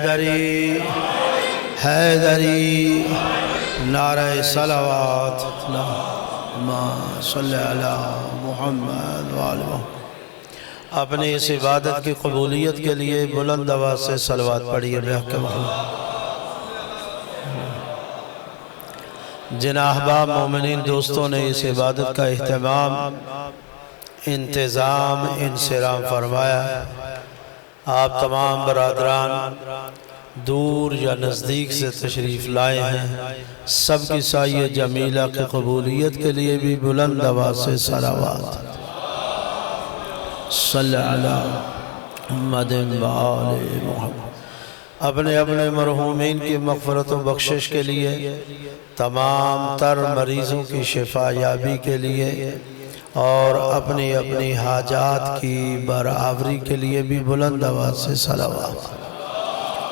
حیدری حیدری نعرہ صلوات اللہم صلی علی محمد وآلہ محمد۔ اپنی اس عبادت کی قبولیت کے لیے بلند آواز سے صلوات پڑھیے بحق محمد۔ جن احباب مومنین دوستوں نے اس عبادت کا اہتمام انتظام انصرام فرمایا ہے، آپ تمام برادران دور یا نزدیک سے تشریف لائے ہیں، سب کی سایہ جمیلہ کی قبولیت کے لیے بھی بلند آواز سے صلوات صلی علی محمد وآل محمد۔ اپنے مرحومین کی مغفرت و بخشش کے لیے، تمام تر مریضوں کی شفا یابی کے لیے اور اپنی حاجات کی برآوری کے لیے بھی بلند آواز سے صلوات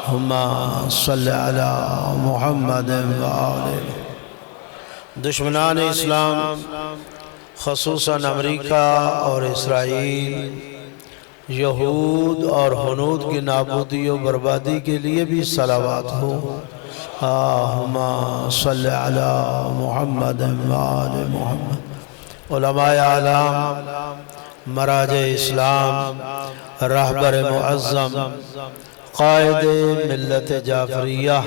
اللہم صلی علی محمد وآلہ۔ دشمنان اسلام خصوصاً امریکہ اور اسرائیل، یہود اور ہنود کی نابودی و بربادی کے لیے بھی صلوات ہو اللہم صلی علی محمد وآلہ محمد۔ علماء اعلام، مراجع اسلام، رہبر معظم، قائد ملت جعفریہ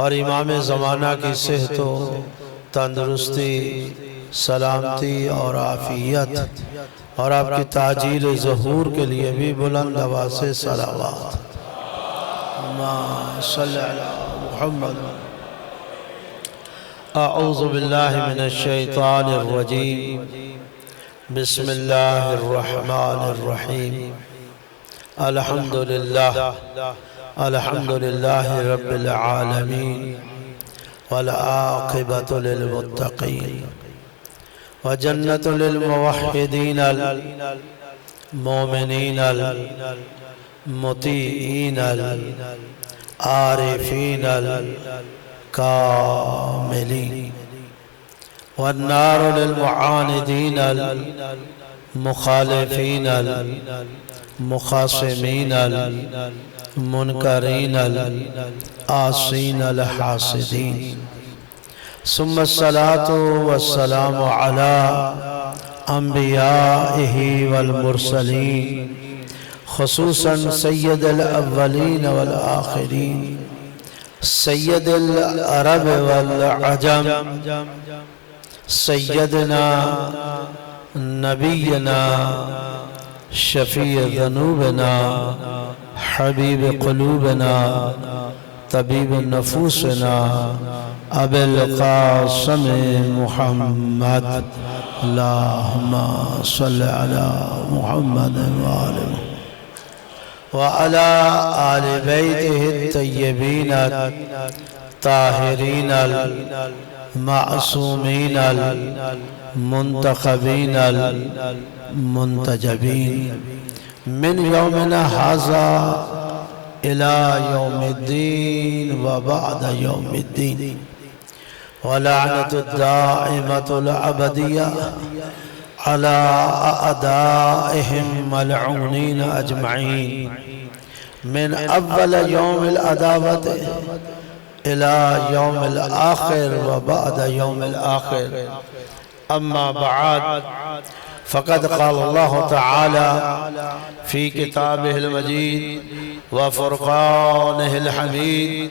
اور امام زمانہ کی صحت و تندرستی، سلامتی اور عافیت اور آپ کی تعجیل ظہور کے لیے بھی بلند آواز سے صلوات اللہم صلی علی محمد۔ اعوذ باللہ من الشیطان الرجیم، بسم اللہ الرحمن الرحیم۔ الحمدللہ رب العالمین والعاقبۃ للمتقین وجنت للموحدین المؤمنین المطیعین العارفین الکاملین والنار للمعاندین المخالفین المخاصمین المنکرین العاصین الحاسدین۔ ثم الصلاة والسلام على انبیائه والمرسلین، خصوصاً سید الاولین والآخرین، سید العرب والعجم، سیدنا نبینا شفیع ذنوبنا حبیب قلوبنا طبیب نفوسنا ابی القاسم محمد اللہم صلی علی محمد وعلی آل بیتہ الطیبین الطاہرین المعصومین المنتخبین المنتجبین من یومنا ھذا الى یوم الدین وبعد یوم الدین، ولعنت الدائمة العبدیہ على اعدائهم ملعونین اجمعین من اول یوم العداوة الى یوم الآخر وبعد یوم الآخر۔ اما بعد، فقد قال الله تعالى في كتابه المجيد وفرقانه الحميد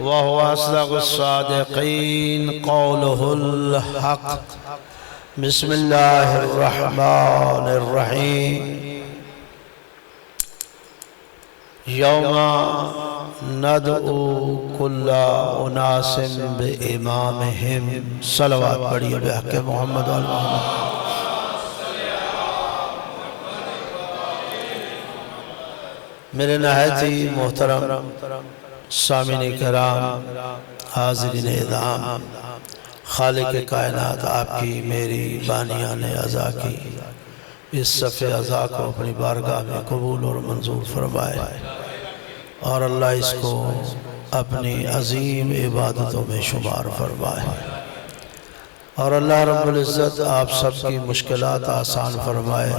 وهو أصدق الصادقين قوله الحق۔ بسم الله الرحمن الرحيم۔ يوم ندعو كل أناس بإمامهم، صلوات پڑھیے بحق محمد وآل محمد۔ میرے نہایت ہی محترم سامعین کرام، حاضرین اعظام، خالق کائنات آپ کی میری بانیان عزا کی اس صف عزا کو اپنی بارگاہ میں قبول اور منظور فرمائے، اور اللہ اس کو اپنی عظیم عبادتوں میں شمار فرمائے، اور اللہ رب العزت آپ سب کی مشکلات آسان فرمائے،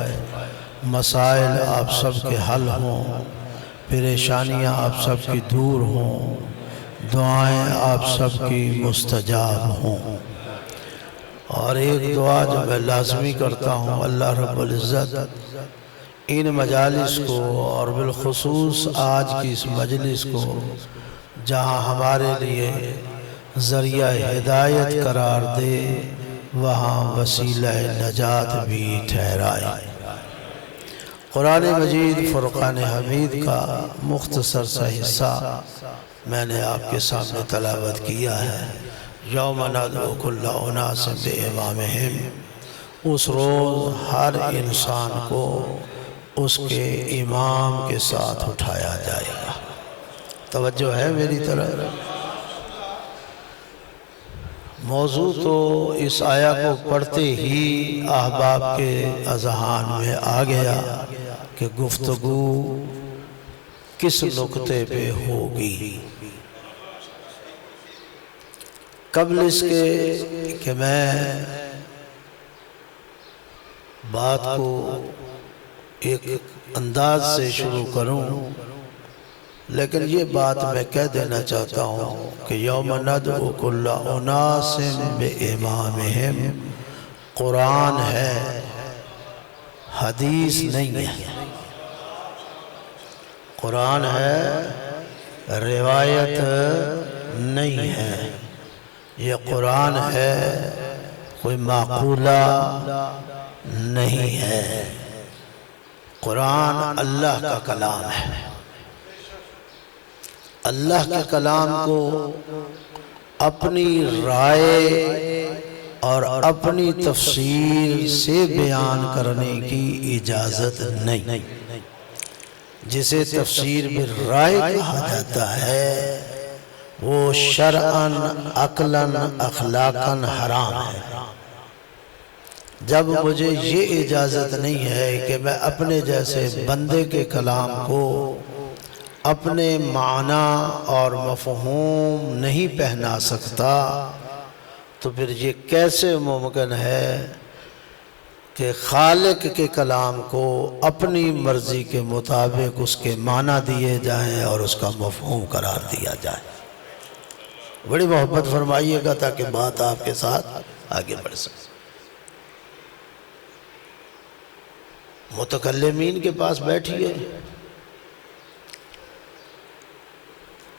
مسائل آپ سب کے حل ہوں، پریشانیاں آپ سب کی دور ہوں، دعائیں آپ سب کی مستجاب ہوں۔ اور ایک دعا جو میں لازمی کرتا ہوں، اللہ رب العزت ان مجالس کو اور بالخصوص آج کی اس مجلس کو جہاں ہمارے لیے ذریعہ ہدایت قرار دے، وہاں وسیلہ نجات بھی ٹھہرائے۔ قرآن مجید فرقان حمید کا مختصر سا حصہ میں نے آپ کے سامنے تلاوت کیا ہے۔ یوم ندعو کل اناس بامامہم، اس روز ہر انسان کو اس کے امام کے ساتھ اٹھایا جائے گا۔ توجہ ہے میری طرف؟ موضوع تو اس آیہ کو پڑھتے ہی احباب کے اذہان میں آ گیا کہ گفتگو کس نقطے پہ ہوگی۔ قبل اس کے کہ میں بات کو ایک انداز سے شروع کروں، لیکن یہ بات میں کہہ دینا چاہتا ہوں کہ یوم ندعو کل اناس بامامہم قرآن ہے، حدیث نہیں ہے۔ قرآن ہے، روایت نہیں ہے۔ یہ قرآن ہے، کوئی معقولہ نہیں ہے۔ قرآن اللہ کا کلام ہے۔ اللہ کے کلام کو اپنی رائے اور اپنی تفسیر سے بیان کرنے کی اجازت نہیں۔ جسے تفسیر بالرائے کہا جاتا ہے وہ شرعاً، عقلاً، اخلاقاً حرام ہے۔ جب مجھے یہ اجازت نہیں ہے کہ میں اپنے جیسے بندے کے کلام کو اپنے معنی اور مفہوم نہیں پہنا سکتا، تو پھر یہ کیسے ممکن ہے کہ خالق کے کلام کو اپنی مرضی کے مطابق اس کے معنی دیے جائیں اور اس کا مفہوم قرار دیا جائے؟ بڑی محبت فرمائیے گا تاکہ بات آپ کے ساتھ آگے بڑھ سکے۔ متکلمین کے پاس بیٹھیے،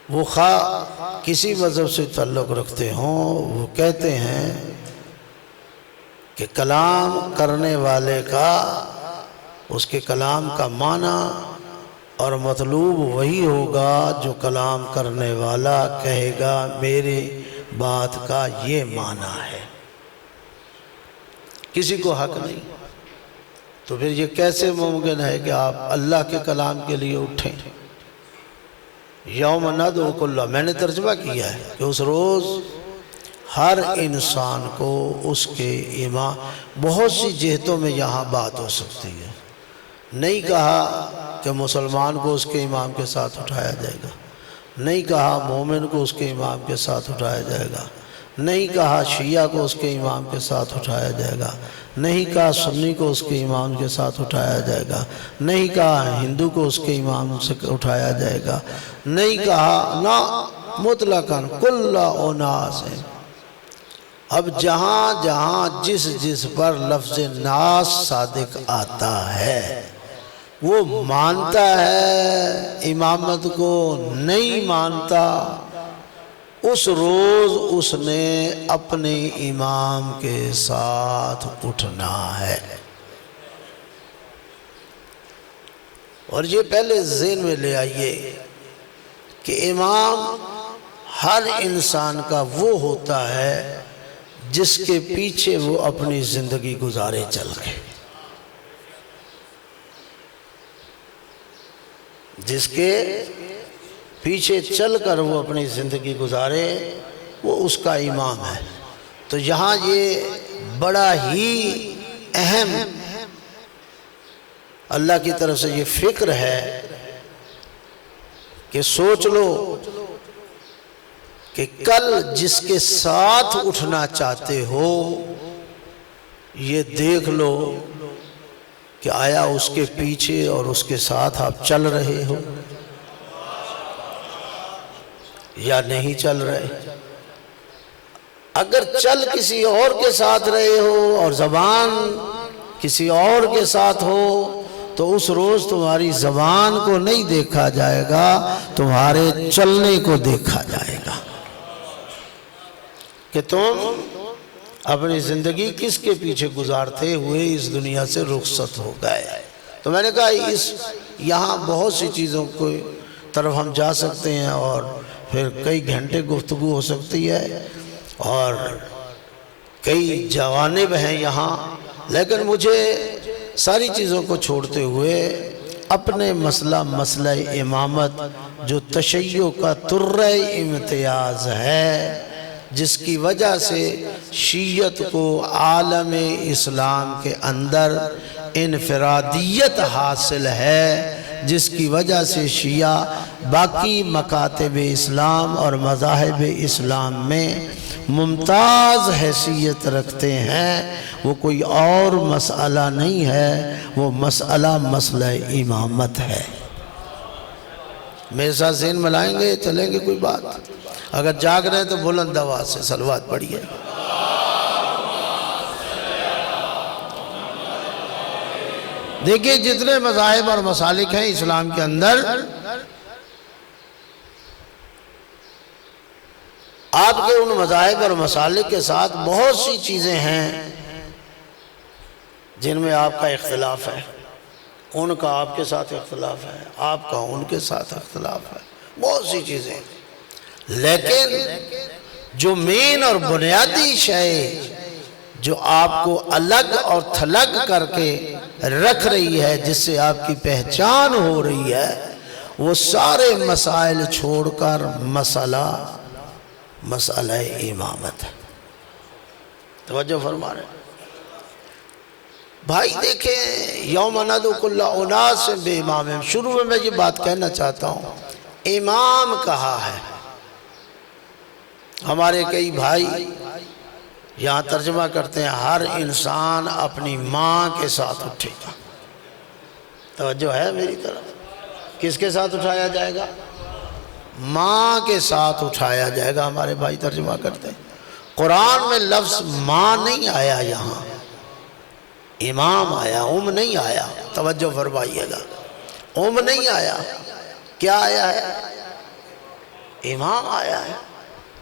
وہ خواہ کسی مذہب سے تعلق رکھتے ہوں، وہ کہتے ہیں کہ کلام کرنے والے کا، اس کے کلام کا معنی اور مطلوب وہی ہوگا جو کلام کرنے والا کہے گا میرے بات کا یہ معنی ہے، کسی کو حق نہیں۔ تو پھر یہ کیسے ممکن ہے کہ آپ اللہ کے کلام کے لیے اٹھیں؟ یوم ندعو کل، میں نے ترجمہ کیا ہے کہ اس روز ہر انسان کو اس کے امام، بہت سی جہتوں میں یہاں بات ہو سکتی ہے۔ نہیں کہا کہ مسلمان کو اس کے امام کے ساتھ اٹھایا جائے گا، نہیں کہا مومن کو اس کے امام کے ساتھ اٹھایا جائے گا، نہیں کہا شیعہ کو اس کے امام کے ساتھ اٹھایا جائے گا، نہیں کہا سنی کو اس کے امام کے ساتھ اٹھایا جائے گا، نہیں کہا ہندو کو اس کے امام سے اٹھایا جائے گا، نہیں کہا، نہ مطلقاً کل اناس ہے۔ اب جہاں جہاں جس پر لفظ ناس صادق آتا ہے وہ مانتا ہے امامت کو، نہیں مانتا، اس روز اس نے اپنے امام کے ساتھ اٹھنا ہے۔ اور یہ پہلے ذہن میں لے آئیے کہ امام ہر انسان کا وہ ہوتا ہے جس کے پیچھے وہ اپنی زندگی گزارے چل کے، جس کے پیچھے چل کر وہ اپنی زندگی گزارے، وہ اس کا امام ہے۔ تو یہاں یہ بڑا ہی اہم اللہ کی طرف سے یہ فکر ہے کہ سوچ لو کہ کل جس کے ساتھ اٹھنا چاہتے ہو یہ دیکھ لو کہ آیا اس کے پیچھے اور اس کے ساتھ آپ چل رہے ہو۔ یا نہیں چل رہے؟ اگر چل کسی اور کے ساتھ رہے ہو اور زبان کسی اور کے ساتھ ہو تو اس روز تمہاری زبان کو نہیں دیکھا جائے گا، تمہارے چلنے کو دیکھا جائے گا کہ تم اپنی زندگی کس کے پیچھے گزارتے ہوئے اس دنیا سے رخصت ہو گئے۔ تو میں نے کہا یہاں بہت سی چیزوں کو طرف ہم جا سکتے ہیں اور پھر کئی گھنٹے گفتگو ہو سکتی ہے اور کئی جوانب ہیں یہاں، لیکن مجھے ساری چیزوں کو چھوڑتے ہوئے اپنے مسئلہ امامت جو تشیع کا ترہ امتیاز ہے، جس کی وجہ سے شیعت کو عالم اسلام کے اندر انفرادیت حاصل ہے، جس کی وجہ سے شیعہ باقی مکاتب اسلام اور مذاہب اسلام میں ممتاز حیثیت رکھتے ہیں، وہ کوئی اور مسئلہ نہیں ہے، وہ مسئلہ امامت ہے۔ میرے ساتھ ذہن ملائیں گے، چلیں گے کوئی بات؟ اگر جاگ رہے ہیں تو بلند آواز سے صلوات پڑھیے۔ دیکھیے جتنے مذاہب اور مسالک ہیں اسلام کے اندر، آپ کے ان مذاہب اور مسالک کے ساتھ بہت سی چیزیں ہیں جن میں آپ کا اختلاف ہے، ان کا آپ کے ساتھ اختلاف ہے، آپ کا ان کے ساتھ اختلاف ہے، بہت سی چیزیں، لیکن جو مین اور بنیادی شے جو آپ کو الگ اور تھلگ کر کے رکھ رہی ہے، جس سے آپ کی پہچان ہو رہی ہے، وہ سارے مسائل چھوڑ کر مسئلہ امامت ہے۔ توجہ فرما رہے ہیں بھائی؟ دیکھیں یوم ندعو کل اناس بامامہم، شروع میں یہ بات کہنا چاہتا ہوں، امام کہا ہے۔ ہمارے کئی بھائی یہاں ترجمہ کرتے ہیں ہر انسان اپنی ماں کے ساتھ اٹھے گا۔ توجہ ہے میری طرف؟ کس کے ساتھ اٹھایا جائے گا؟ ماں کے ساتھ اٹھایا جائے گا۔ ہمارے بھائی ترجمہ کرتے ہیں، قرآن میں لفظ ماں نہیں آیا، یہاں امام آیا، نہیں آیا۔ توجہ فرمائیے گا، نہیں آیا، کیا آیا ہے؟ امام آیا ہے۔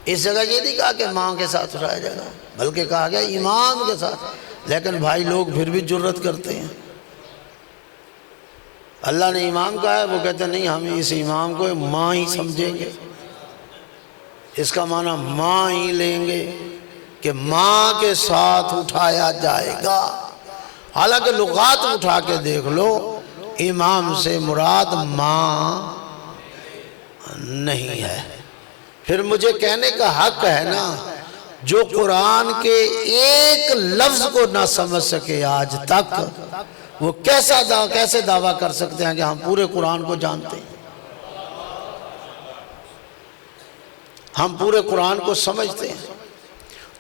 اس جگہ یہ نہیں کہا کہ ماں کے ساتھ اٹھایا جائے گا، بلکہ کہا گیا امام کے ساتھ۔ لیکن بھائی لوگ پھر بھی جرت کرتے ہیں، اللہ نے امام کہا ہے، وہ کہتے ہیں نہیں ہم اس امام کو ماں ہی سمجھیں گے، اس کا معنی ماں ہی لیں گے کہ ماں کے ساتھ اٹھایا جائے گا۔ حالانکہ لغات اٹھا کے دیکھ لو، امام سے مراد ماں نہیں ہے۔ پھر مجھے کہنے کا حق ہے نا، جو قرآن کے ایک لفظ کو نہ سمجھ سکے آج تک، وہ کیسے دعویٰ کر سکتے ہیں کہ ہم پورے قرآن کو جانتے ہیں، ہم پورے قرآن کو سمجھتے ہیں؟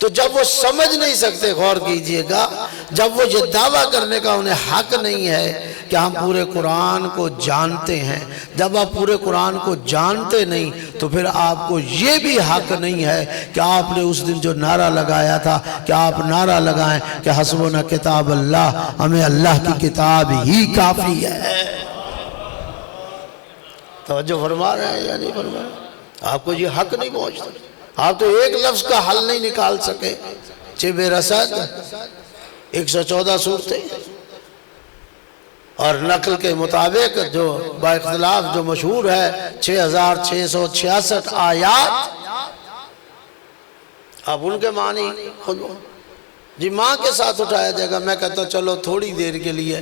تو جب وہ سمجھ نہیں سکتے، غور کیجئے گا، جب وہ یہ دعویٰ کرنے کا انہیں حق نہیں ہے کہ ہم پورے قرآن کو جانتے ہیں، جب آپ پورے قرآن کو جانتے نہیں تو پھر آپ کو یہ بھی حق نہیں ہے کہ آپ نے اس دن جو نعرہ لگایا تھا کہ آپ نعرہ لگائیں کہ حسبنا کتاب اللہ، ہمیں اللہ کی کتاب ہی کافی ہے۔ توجہ فرما رہے ہیں یا نہیں فرما رہے؟ آپ کو یہ حق نہیں پہنچتا، آپ تو ایک لفظ کا حل نہیں نکال سکے۔ چب رسد 114 صورتیں اور نقل کے مطابق جو با اختلاف جو مشہور ہے 6666 آیات، اب ان کے معنی خود جی ماں کے ساتھ اٹھایا جائے گا۔ میں کہتا ہوں چلو تھوڑی دیر کے لیے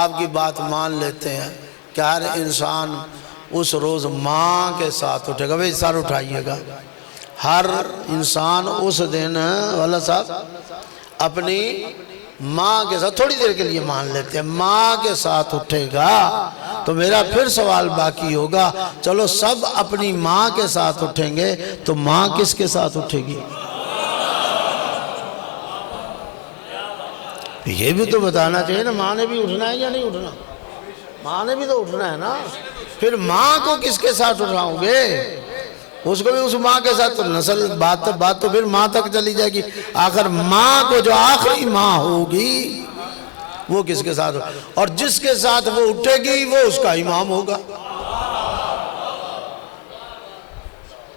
آپ کی بات مان لیتے ہیں کہ ہر انسان اس روز ماں کے ساتھ اٹھے گا۔ بھئی سر اٹھائیے گا، ہر انسان اس دن والا صاحب اپنی ماں کے ساتھ، تھوڑی دیر کے لیے مان لیتے ہیں، ماں کے ساتھ اٹھے گا۔ تو میرا پھر سوال باقی ہوگا، چلو سب اپنی ماں کے ساتھ اٹھیں گے تو ماں کس کے ساتھ اٹھے گی؟ یہ بھی تو بتانا چاہیے نا، ماں نے بھی اٹھنا ہے یا نہیں اٹھنا؟ ماں نے بھی تو اٹھنا ہے نا۔ پھر ماں کو کس کے ساتھ اٹھاؤں گے؟ اس کو بھی اس ماں کے ساتھ تو نسل بات تو پھر ماں تک چلی جائے گی. آخر ماں کو جو آخری ماں ہوگی وہ کس کے ساتھ ہوگا, اور جس کے ساتھ وہ اٹھے گی وہ اس کا امام ہوگا.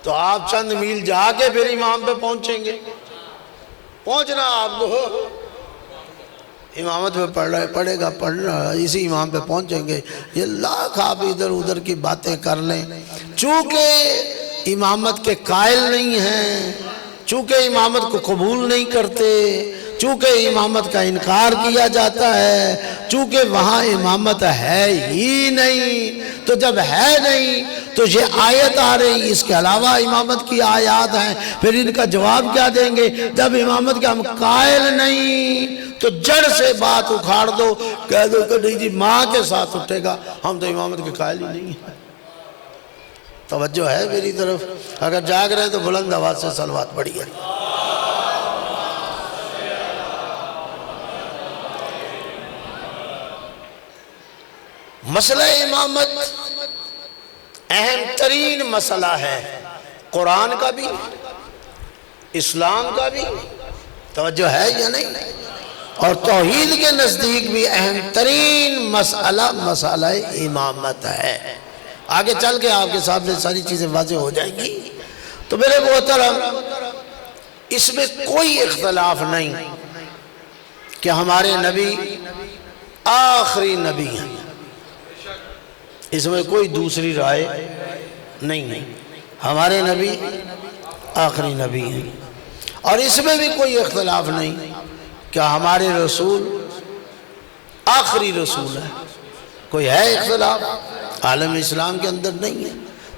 تو آپ چند میل جا کے پھر امام پہ پہنچیں گے. پہنچنا آپ کو امامت پہ پڑھے گا, پڑھنا اسی امام پہ پہنچیں گے. یہ لاکھ آپ ادھر ادھر کی باتیں کر لیں, چونکہ امامت کے قائل نہیں ہیں, چونکہ امامت کو قبول نہیں کرتے, چونکہ امامت کا انکار کیا جاتا ہے, چونکہ وہاں امامت ہے ہی نہیں. تو جب ہے نہیں تو یہ آیت آ رہی, اس کے علاوہ امامت کی آیات ہیں, پھر ان کا جواب کیا دیں گے؟ جب امامت کے ہم قائل نہیں تو جڑ سے بات اکھاڑ دو, کہہ دو کہ نہیں جی ماں کے ساتھ اٹھے گا, ہم تو امامت کے قائل ہی نہیں ہیں. توجہ ہے میری طرف؟ اگر جاگ رہے ہیں تو بلند آواز سے صلوات پڑھیے. مسئلہ امامت اہم ترین مسئلہ ہے, قرآن کا بھی اسلام کا بھی. توجہ ہے یا نہیں؟ اور توحید کے نزدیک بھی اہم ترین مسئلہ امامت ہے. آگے چل کے آپ کے سامنے ساری چیزیں واضح ہو جائیں گی. تو میرے محترم, اس میں کوئی اختلاف نہیں کہ ہمارے نبی آخری نبی ہیں, اس میں کوئی دوسری رائے نہیں ہے. ہمارے نبی آخری نبی ہیں, اور اس میں بھی کوئی اختلاف نہیں کہ ہمارے رسول آخری رسول ہیں. کوئی ہے اختلاف؟ عالم اسلام کے اندر نہیں ہے.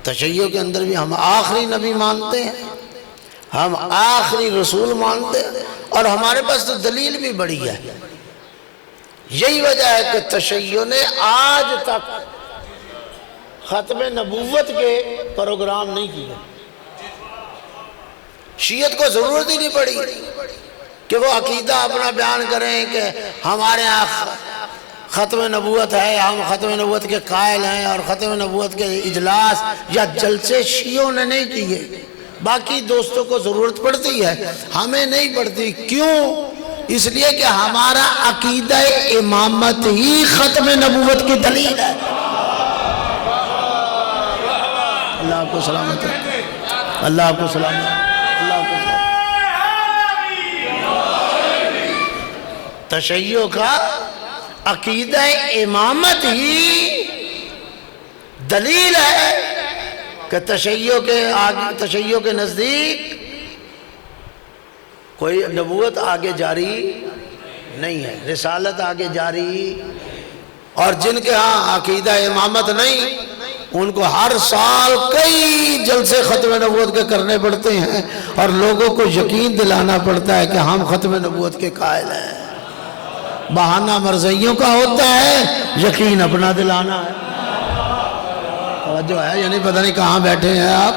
تشیع کے اندر بھی ہم آخری نبی مانتے ہیں, ہم آخری رسول مانتے ہیں, اور ہمارے پاس تو دلیل بھی بڑی ہے. یہی وجہ ہے کہ تشیع نے آج تک ختم نبوت کے پروگرام نہیں کیے. شیعت کو ضرورت ہی نہیں پڑی کہ وہ عقیدہ اپنا بیان کریں کہ ہمارے ہاں ختم نبوت ہے, ہم ختم نبوت کے قائل ہیں, اور ختم نبوت کے اجلاس یا جلسے شیعوں نے نہیں کیے. باقی دوستوں کو ضرورت پڑتی ہے, ہمیں نہیں پڑتی. کیوں؟ اس لیے کہ ہمارا عقیدہ امامت ہی ختم نبوت کی دلیل ہے. اللہ آپ کو سلامت ہے, اللہ آپ کو سلامت ہے, اللہ آپ کو سلامت. تشیع کا عقیدہ امامت ہی دلیل ہے کہ تشیع کے نزدیک کوئی نبوت آگے جاری نہیں ہے, رسالت آگے جاری. اور جن کے ہاں عقیدہ امامت نہیں, ان کو ہر سال کئی جلسے ختم نبوت کے کرنے پڑتے ہیں, اور لوگوں کو یقین دلانا پڑتا ہے کہ ہم ختم نبوت کے قائل ہیں. بہانہ مرزائیوں کا ہوتا ہے, یقین اپنا دلانا ہے. توجہ ہے یعنی پتہ نہیں کہاں بیٹھے ہیں آپ.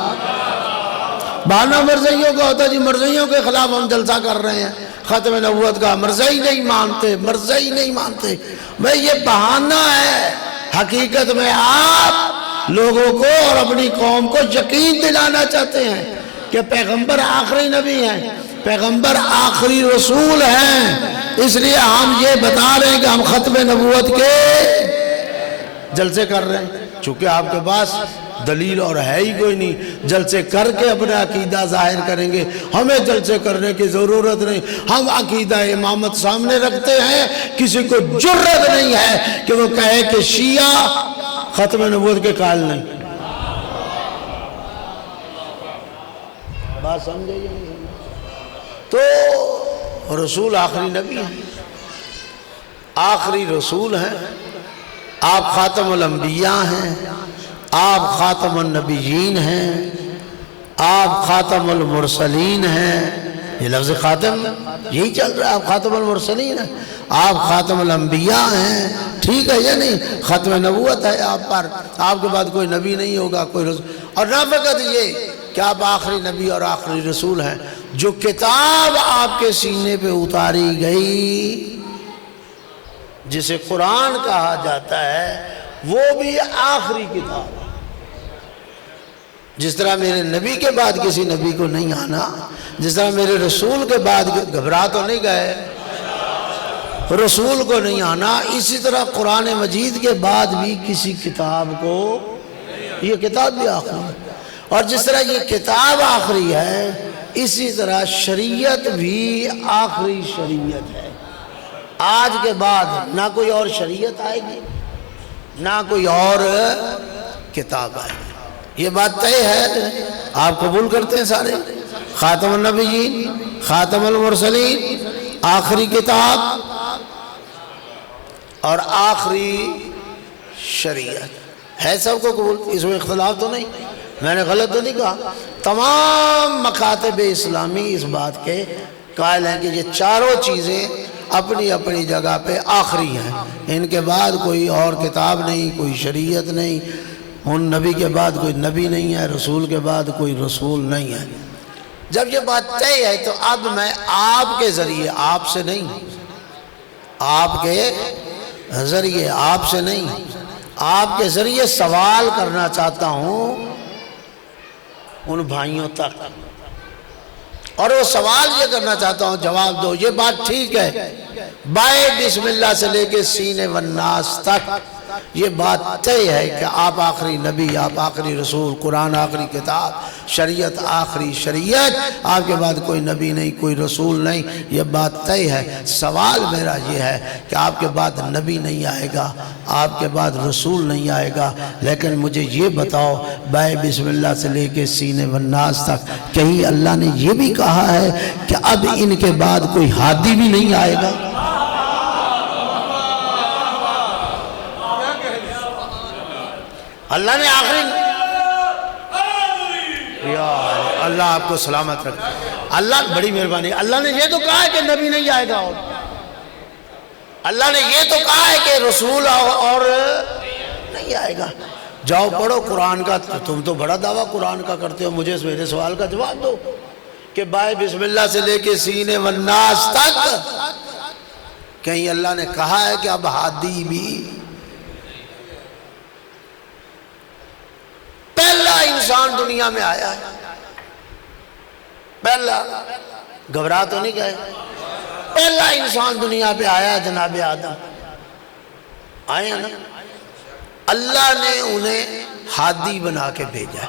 بہانہ مرزائیوں کا ہوتا ہے, جی مرزائیوں کے خلاف ہم جلسہ کر رہے ہیں, ختم نبوت کا مرزائی نہیں مانتے, مرزائی نہیں مانتے. بھئی یہ بہانہ ہے. حقیقت میں آپ لوگوں کو اور اپنی قوم کو یقین دلانا چاہتے ہیں کہ پیغمبر آخری نبی ہیں, پیغمبر آخری رسول ہیں. اس لیے ہم یہ بتا رہے ہیں کہ ہم ختم نبوت کے جلسے کر رہے ہیں. چونکہ آپ کے پاس دلیل اور ہے ہی کوئی نہیں, جلسے کر کے اپنا عقیدہ ظاہر کریں گے. ہمیں جلسے کرنے کی ضرورت نہیں, ہم عقیدہ امامت سامنے رکھتے ہیں. کسی کو جرت نہیں ہے کہ وہ کہے کہ شیعہ ختم نبوت کے قائل نہیں. بات سمجھے یا نہیں سمجھے؟ تو رسول آخری نبی ہیں, آخری رسول ہیں. آپ خاتم الانبیاء ہیں, آپ خاتم النبیین ہیں, آپ خاتم المرسلین ہیں. یہ لفظ خاتم یہی چل رہا ہے, آپ خاتم المرسلین ہیں, آپ خاتم الانبیاء ہیں. ٹھیک ہے یا نہیں؟ ختم نبوت ہے آپ پر, آپ کے بعد کوئی نبی نہیں ہوگا, کوئی رسول. اور نہ فقط یہ کہ آپ آخری نبی اور آخری رسول ہیں, جو کتاب آپ کے سینے پہ اتاری گئی جسے قرآن کہا جاتا ہے, وہ بھی آخری کتاب ہے. جس طرح میرے نبی کے بعد کسی نبی کو نہیں آنا، جس طرح میرے رسول کے بعد گھبرا تو نہیں گئے، رسول کو نہیں آنا، اسی طرح قرآن مجید کے بعد بھی کسی کتاب کو، یہ کتاب بھی آخری ہے، اور جس طرح یہ کتاب آخری ہے اسی طرح شریعت بھی آخری شریعت ہے۔ آج کے بعد نہ کوئی اور شریعت آئے گی نہ کوئی اور کتاب آئے گی، یہ بات طے ہے۔ آپ قبول کرتے ہیں سارے؟ خاتم النبیین، خاتم المرسلین، آخری کتاب اور آخری شریعت ہے، سب کو قبول؟ اس میں اختلاف تو نہیں؟ میں نے غلط تو نہیں کہا؟ تمام مکاتب اسلامی اس بات کے قائل ہیں کہ یہ چاروں چیزیں اپنی اپنی جگہ پہ آخری ہیں، ان کے بعد کوئی اور کتاب نہیں، کوئی شریعت نہیں، ان نبی کے بعد کوئی نبی نہیں ہے، رسول کے بعد کوئی رسول نہیں ہے۔ جب یہ بات طے ہے تو اب میں آپ کے ذریعے، آپ سے نہیں، آپ کے ذریعے، آپ سے نہیں، آپ کے ذریعے سوال کرنا چاہتا ہوں ان بھائیوں تک، اور وہ سوال یہ کرنا چاہتا ہوں جواب دو۔ یہ بات ٹھیک ہے بائے بسم اللہ سے لے کے سینے والناس تک یہ بات طے ہے کہ آپ آخری نبی، آپ آخری رسول، قرآن آخری کتاب، شریعت آخری شریعت، آپ کے بعد کوئی نبی نہیں، کوئی رسول نہیں، یہ بات طے ہے۔ سوال میرا یہ ہے کہ آپ کے بعد نبی نہیں آئے گا، آپ کے بعد رسول نہیں آئے گا، لیکن مجھے یہ بتاؤ بائے بسم اللہ سے لے کے سینے والناس تک کہیں اللہ نے یہ بھی کہا ہے کہ اب ان کے بعد کوئی ہادی بھی نہیں آئے گا؟ اللہ نے آخری، یا اللہ آپ کو سلامت رکھے، اللہ بڑی مہربانی، اللہ نے یہ تو کہا ہے کہ نبی نہیں آئے گا، اور اللہ نے یہ تو کہا ہے کہ رسول اور نہیں آئے گا۔ جاؤ پڑھو قرآن کا، تم تو بڑا دعویٰ قرآن کا کرتے ہو، مجھے میرے سوال کا جواب دو کہ بائے بسم اللہ سے لے کے سینے والناس تک کہیں اللہ نے کہا ہے کہ اب ہادی بھی؟ پہلا انسان دنیا میں آیا ہے، پہلا، گھبرا تو نہیں گئے؟ پہلا انسان دنیا پہ آیا ہے جناب آدم، آئے ہیں نا؟ اللہ نے انہیں ہادی بنا کے بھیجا،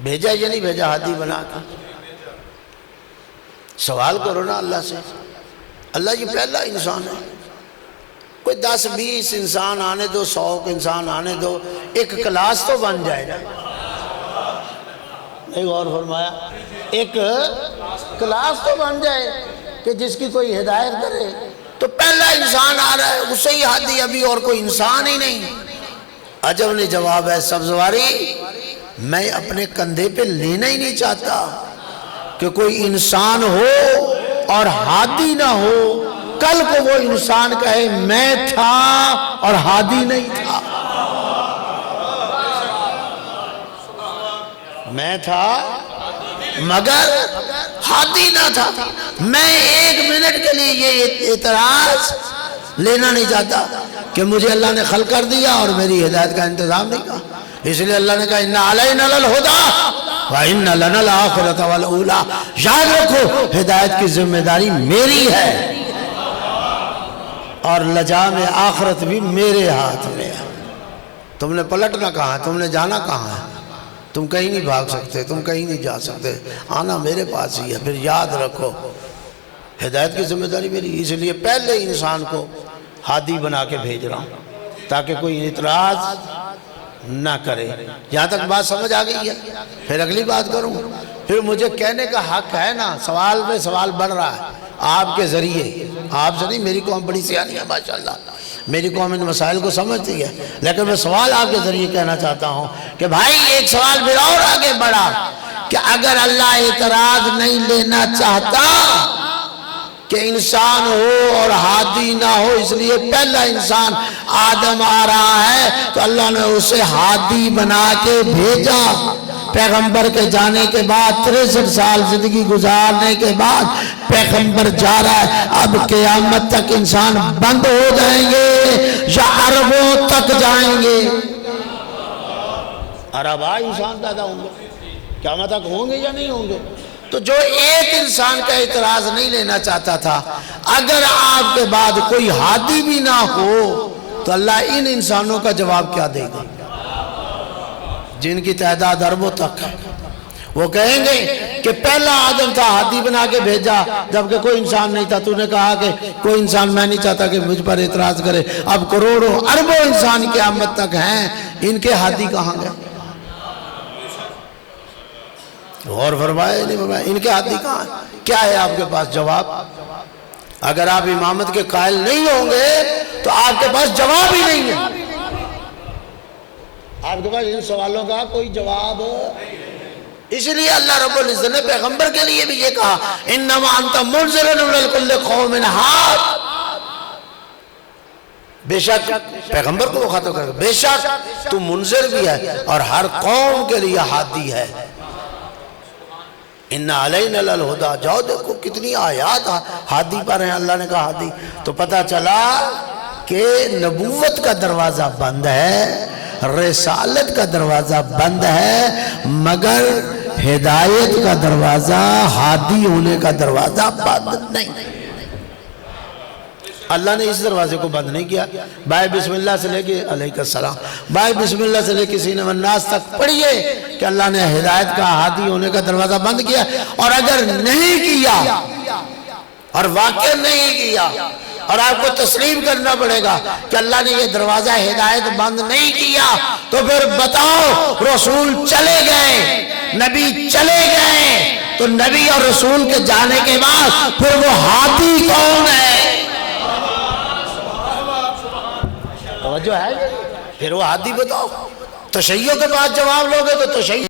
بھیجا یا نہیں بھیجا؟ ہادی بنا کے۔ سوال کرو نا اللہ سے، اللہ یہ پہلا انسان ہے، کوئی 10-20 انسان آنے دو، 100 انسان آنے دو، ایک کلاس تو بن جائے گا۔ نہیں غور فرمایا؟ ایک کلاس تو بن جائے کہ جس کی کوئی ہدایت کرے، تو پہلا انسان آ رہا ہے، اسے ہی ہادی، ابھی اور کوئی انسان ہی نہیں۔ عجب نے جواب ہے سبزواری، میں اپنے کندھے پہ لینا ہی نہیں چاہتا کہ کوئی انسان ہو اور ہادی نہ ہو، کل کو وہ انسان کہے میں تھا اور ہادی نہیں تھا، میں تھا مگر ہادی نہ تھا۔ میں 1 منٹ کے لیے یہ اعتراض لینا نہیں چاہتا کہ مجھے اللہ نے خلق کر دیا اور میری ہدایت کا انتظام نہیں کہا، اس لیے اللہ نے کہا اِنَّ عَلَيْنَا لَلْهُدَىٰ وَإِنَّ لَنَا الْآخِرَةَ وَالْأُولَىٰ، یاد رکھو ہدایت کی ذمہ داری میری ہے اور لجام آخرت بھی میرے ہاتھ میں ہے۔ تم نے پلٹنا کہاں ہے؟ تم نے جانا کہاں ہے؟ تم کہیں نہیں بھاگ سکتے، تم کہیں نہیں جا سکتے، آنا میرے پاس ہی ہے۔ پھر یاد رکھو ہدایت کی ذمہ داری میری، اس لیے پہلے انسان کو ہادی بنا کے بھیج رہا ہوں تاکہ کوئی اعتراض نہ کرے۔ یہاں تک بات سمجھ آ گئی ہے؟ پھر اگلی بات کروں، پھر مجھے کہنے کا حق ہے نا، سوال پہ سوال بڑھ رہا ہے آپ کے ذریعے، آپ سے نہیں، میری قوم بڑی سیانی ہے ماشاءاللہ، میری قوم ان مسائل کو سمجھتی ہے، لیکن میں سوال آپ کے ذریعے کہنا چاہتا ہوں کہ بھائی ایک سوال پھر اور آگے بڑھا کہ اگر اللہ اعتراض نہیں لینا چاہتا کہ انسان ہو اور ہادی نہ ہو، اس لیے پہلا انسان آدم آ رہا ہے تو اللہ نے اسے ہادی بنا کے بھیجا۔ پیغمبر کے جانے کے بعد 63 سال زندگی گزارنے کے بعد پیغمبر جا رہا ہے، اب قیامت تک انسان بند ہو جائیں گے یا عربوں تک جائیں گے؟ اربا انسان پیدا ہوں گے، قیامت تک ہوں گے یا نہیں ہوں گے؟ تو جو ایک انسان کا اعتراض نہیں لینا چاہتا تھا، اگر آپ کے بعد کوئی ہادی بھی نہ ہو تو اللہ ان انسانوں کا جواب کیا دے گا جن کی تعداد اربوں تک ہے؟ وہ کہیں گے کہ پہلا آدم تھا، ہادی بنا کے بھیجا جبکہ کوئی انسان نہیں تھا، تو نے کہا کہ کوئی انسان میں نہیں چاہتا کہ مجھ پر اعتراض کرے، اب کروڑوں اربوں انسان قیامت تک ہیں، ان کے ہادی کہاں گئے؟ غور فرمائے نہیں فرمائے، ان کے ہادی کہاں ہیں؟ کیا ہے آپ کے پاس جواب؟ اگر آپ امامت کے قائل نہیں ہوں گے تو آپ کے پاس جواب ہی نہیں ہے، آپ کے پاس ان سوالوں کا کوئی جواب۔ اس لیے اللہ رب العزت نے پیغمبر کے لیے بھی یہ کہا انما انت منذر لکل قوم ہاد، بے شک پیغمبر کو مخاطب کر بے شک تو منذر بھی ہے اور ہر قوم کے لیے ہادی ہے۔ ان علینا للہدا، جاؤ دیکھو کتنی آیات ہادی پر ہیں، اللہ نے کہا ہادی، تو پتہ چلا کہ نبوت کا دروازہ بند ہے، رسالت کا دروازہ بند ہے، مگر ہدایت کا دروازہ، ہادی ہونے کا دروازہ بند نہیں۔ اللہ نے اس دروازے کو بند نہیں کیا۔ بائے بسم اللہ سے لے کے علیہ السلام، بائے بسم اللہ سے لے کے سینہ والناس تک پڑھیے کہ اللہ نے ہدایت کا، ہادی ہونے کا دروازہ بند کیا، اور اگر نہیں کیا اور واقع نہیں کیا، اور آپ کو تسلیم کرنا پڑے گا کہ اللہ نے یہ دروازہ ہدایت بند نہیں کیا، تو پھر بتاؤ رسول چلے گئے، نبی چلے گئے، تو نبی اور رسول کے جانے کے بعد پھر وہ ہادی کون ہے؟ توجہ ہے؟ پھر وہ ہادی بتاؤ۔ تشیع کے بعد جواب لوگے تو تشیع